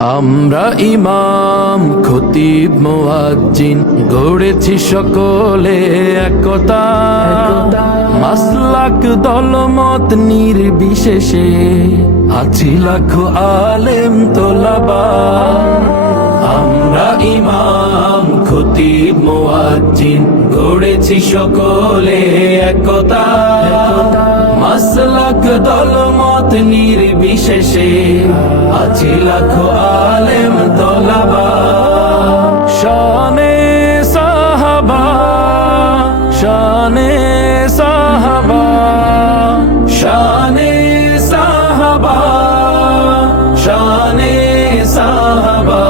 আমরা ইমাম খতিব মোয়াজ্জিন গড়েছি সকলে একতা। মাসলাক দলমত নির্বিশেষে আছি লাখো আলেম তোলাবা। আমরা ইমাম খতিব মোয়াজ্জিন গড়েছি সকলে একতা। মাসলাক দলমত নির্বিশেষে আছে লাখো আলেম তোলাবা, শানে সাহাবা শানে সাহাবা শানে সাহাবা শানে সাহাবা।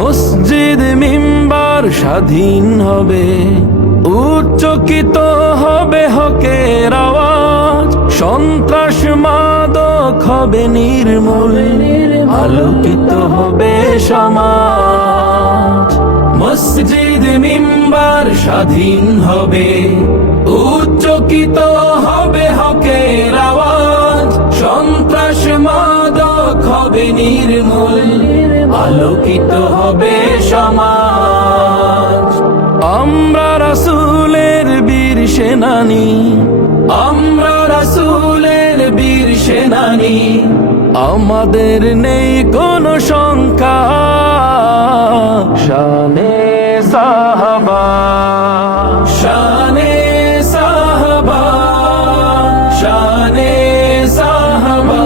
মসজিদ মিম্বার স্বাধীন হবে, উচ্চকিত মাদক হবে নির্মূল, আলোকিত হবে সমাজ। মসজিদ, মিম্বার স্বাধীন হবে, উচ্চকিত হবে হকের আওয়াজ। সন্ত্রাস, মাদক হবে নির্মূল, আলোকিত হবে সমাজ। আমরা রাসূলের বীর সেনানি, আমরা সেনানি। আমাদের নেই কোনো শঙ্কা। শানে সাহাবা। শানে সাহাবা। শানে সাহাবা।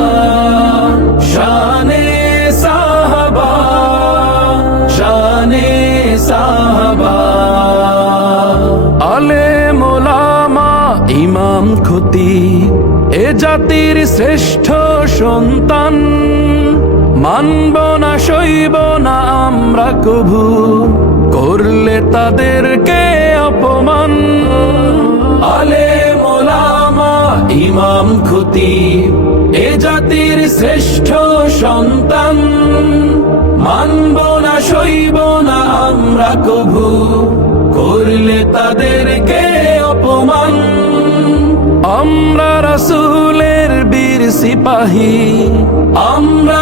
শানে সাহাবা। শানে সাহাবা। ইমাম খতি এ জাতির শ্রেষ্ঠ সন্তান। মানব না সইব না, আমরা কভু, করলে তাদেরকে অপমান। আলে মোলামা, ইমাম খতি এ জাতির শ্রেষ্ঠ সন্তান। মানব না সইব না, আমরা কভু, করলে তাদেরকে আমরা রসুলের বীর সিপাহী আমরা